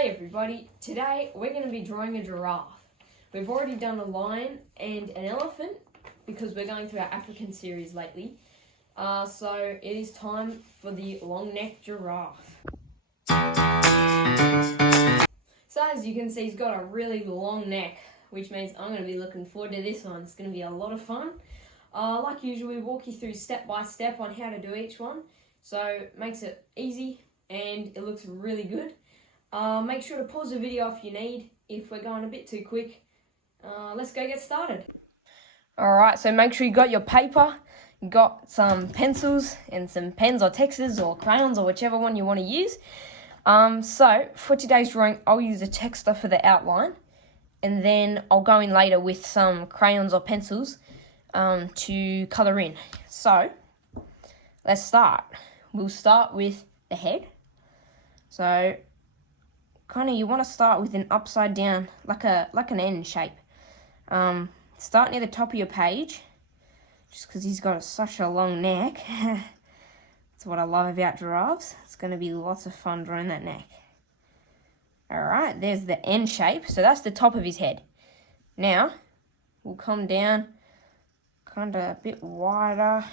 Hey everybody, today we're going to be drawing a giraffe. We've already done a lion and an elephant because we're going through our African series lately. So it is time for the long-necked giraffe. So as you can see, he's got a really long neck, which means I'm going to be looking forward to this one. It's going to be a lot of fun. Like usual, we walk you through step by step on how to do each one. So it makes it easy and it looks really good. Make sure to pause the video if you need, if we're going a bit too quick. Let's go get started. Alright, so make sure you got your paper, you got some pencils and some pens or textures or crayons or whichever one you want to use. So for today's drawing, I'll use a texter for the outline, and then I'll go in later with some crayons or pencils to colour in. So let's start. We'll start with the head. So kind of you want to start with an upside down, like an N shape. Start near the top of your page, just because he's got such a long neck. That's what I love about giraffes. It's going to be lots of fun drawing that neck. Alright, there's the N shape, so that's the top of his head. Now, we'll come down kind of a bit wider.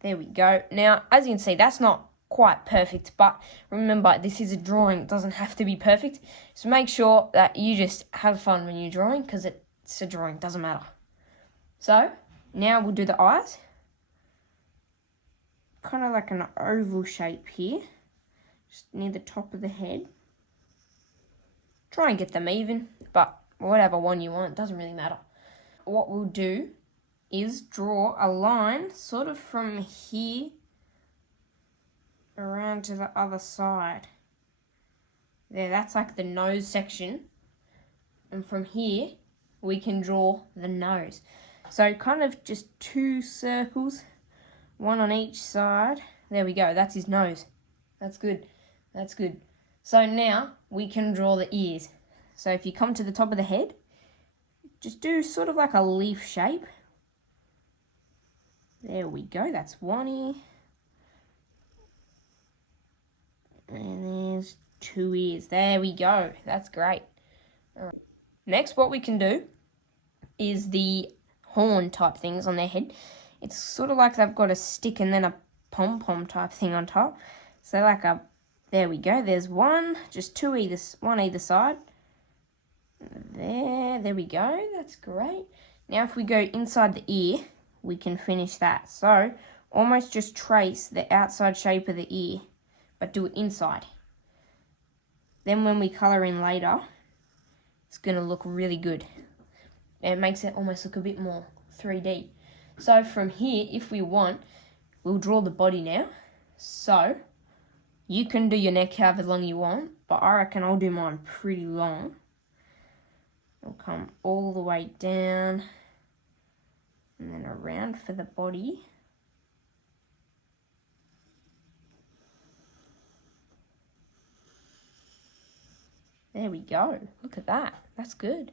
There we go. Now, as you can see, that's not quite perfect, but remember, this is a drawing. It doesn't have to be perfect. So make sure that you just have fun when you're drawing, because it's a drawing, it doesn't matter. So, now we'll do the eyes. Kind of like an oval shape here, just near the top of the head. Try and get them even, but whatever one you want, it doesn't really matter. What we'll do is draw a line sort of from here around to the other side. There, that's like the nose section. And from here, we can draw the nose. So kind of just two circles, one on each side. There we go, that's his nose. That's good, that's good. So now we can draw the ears. So if you come to the top of the head, just do sort of like a leaf shape. There we go, that's one ear. And there's two ears. There we go. That's great. All right. Next, what we can do is the horn type things on their head. It's sort of like they've got a stick and then a pom-pom type thing on top. So like there we go. There's one, just one either side. There we go. That's great. Now if we go inside the ear, we can finish that. So almost just trace the outside shape of the ear, but do it inside. Then when we colour in later, it's going to look really good. It makes it almost look a bit more 3D. So from here, if we want, we'll draw the body now. So you can do your neck however long you want, but I reckon I'll do mine pretty long. I'll come all the way down and then around for the body. There we go. Look at that. That's good.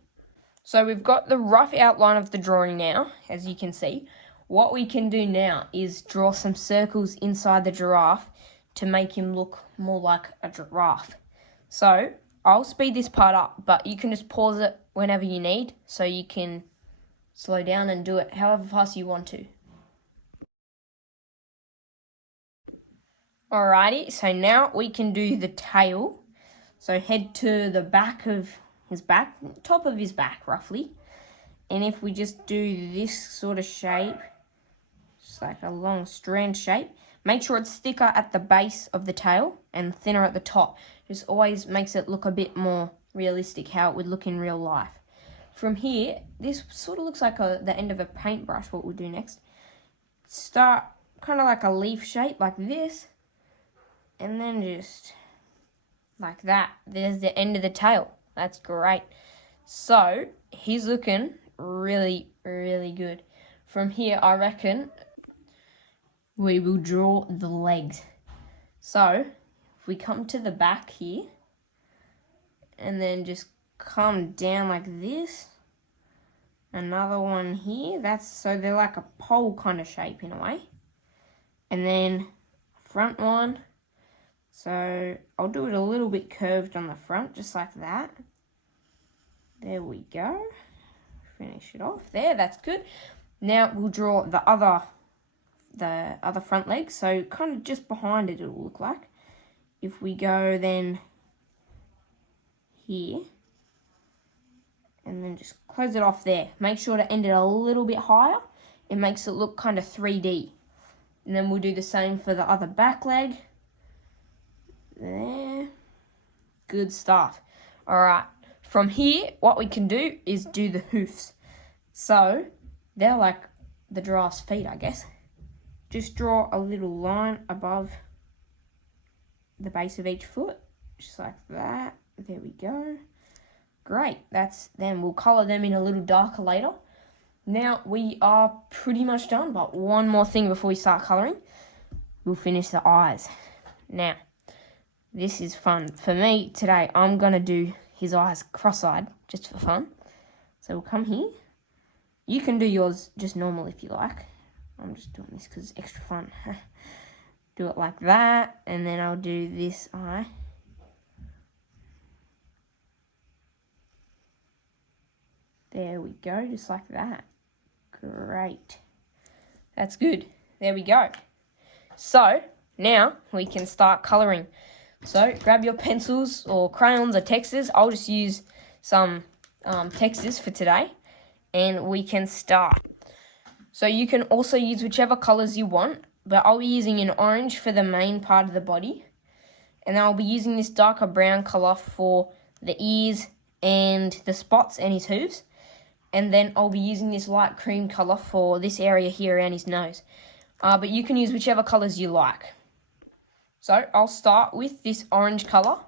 So we've got the rough outline of the drawing now, as you can see. What we can do now is draw some circles inside the giraffe to make him look more like a giraffe. So I'll speed this part up, but you can just pause it whenever you need, so you can slow down and do it however fast you want to. Alrighty, so now we can do the tail. So head to the back of his back, top of his back roughly. And if we just do this sort of shape, just like a long strand shape, make sure it's thicker at the base of the tail and thinner at the top. Just always makes it look a bit more realistic, how it would look in real life. From here, this sort of looks like the end of a paintbrush, what we'll do next. Start kind of like a leaf shape like this, and then just like that. There's the end of the tail. That's great. So he's looking really, really good. From here, I reckon we will draw the legs. So if we come to the back here and then just come down like this, another one here, so they're like a pole kind of shape in a way. And then front one, So I'll do it a little bit curved on the front, just like that. There we go. Finish it off there, that's good. Now we'll draw the other front leg, so kind of just behind it will look like. If we go then here, and then just close it off there. Make sure to end it a little bit higher. It makes it look kind of 3D. And then we'll do the same for the other back leg. There. Good stuff. All right. From here, what we can do is do the hoofs. So, they're like the giraffe's feet, I guess. Just draw a little line above the base of each foot. Just like that. There we go. Great. Then we'll colour them in a little darker later. Now we are pretty much done, but one more thing before we start colouring. We'll finish the eyes. Now, this is fun. For me, today, I'm going to do his eyes cross-eyed, just for fun. So we'll come here. You can do yours just normal if you like. I'm just doing this because it's extra fun. Do it like that, and then I'll do this eye. There we go, just like that. Great. That's good. There we go. So, now we can start colouring. So, grab your pencils or crayons or textures. I'll just use some textures for today. And we can start. So, you can also use whichever colours you want. But I'll be using an orange for the main part of the body. And I'll be using this darker brown colour for the ears and the spots and his hooves. And then I'll be using this light cream colour for this area here around his nose. But you can use whichever colours you like. So I'll start with this orange colour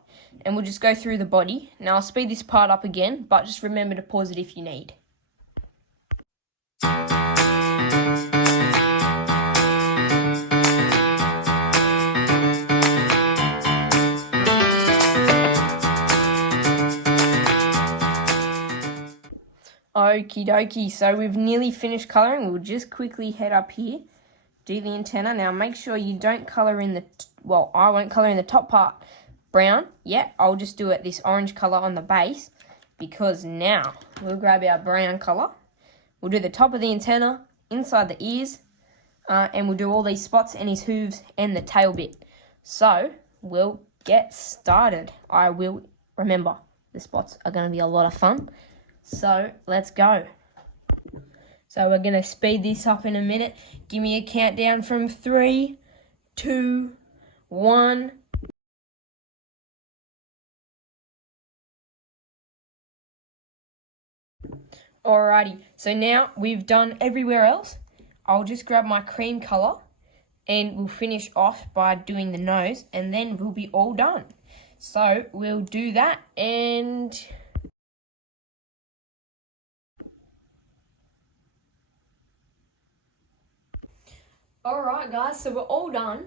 and we'll just go through the body. Now I'll speed this part up again, but just remember to pause it if you need. Okie dokie, so we've nearly finished colouring. We'll just quickly head up here, do the antenna. Now make sure you don't colour in I won't colour in the top part brown yet. I'll just do it this orange colour on the base, because now we'll grab our brown colour. We'll do the top of the antenna, inside the ears, and we'll do all these spots and his hooves and the tail bit. So we'll get started. I will remember the spots are going to be a lot of fun. So, let's go. So, we're going to speed this up in a minute. Give me a countdown from 3, 2, 1. Alrighty, so now we've done everywhere else. I'll just grab my cream colour and we'll finish off by doing the nose and then we'll be all done. So, we'll do that and... Alright guys, so we're all done,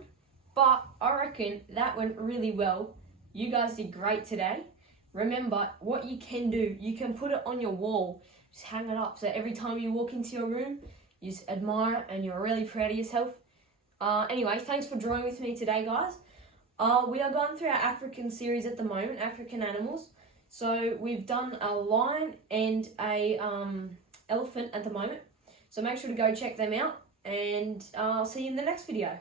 but I reckon that went really well. You guys did great today. Remember, what you can do, you can put it on your wall, just hang it up, so every time you walk into your room, you just admire it and you're really proud of yourself. Anyway, thanks for drawing with me today guys. We are going through our African series at the moment, African animals. So we've done a lion and a elephant at the moment. So make sure to go check them out. And I'll see you in the next video.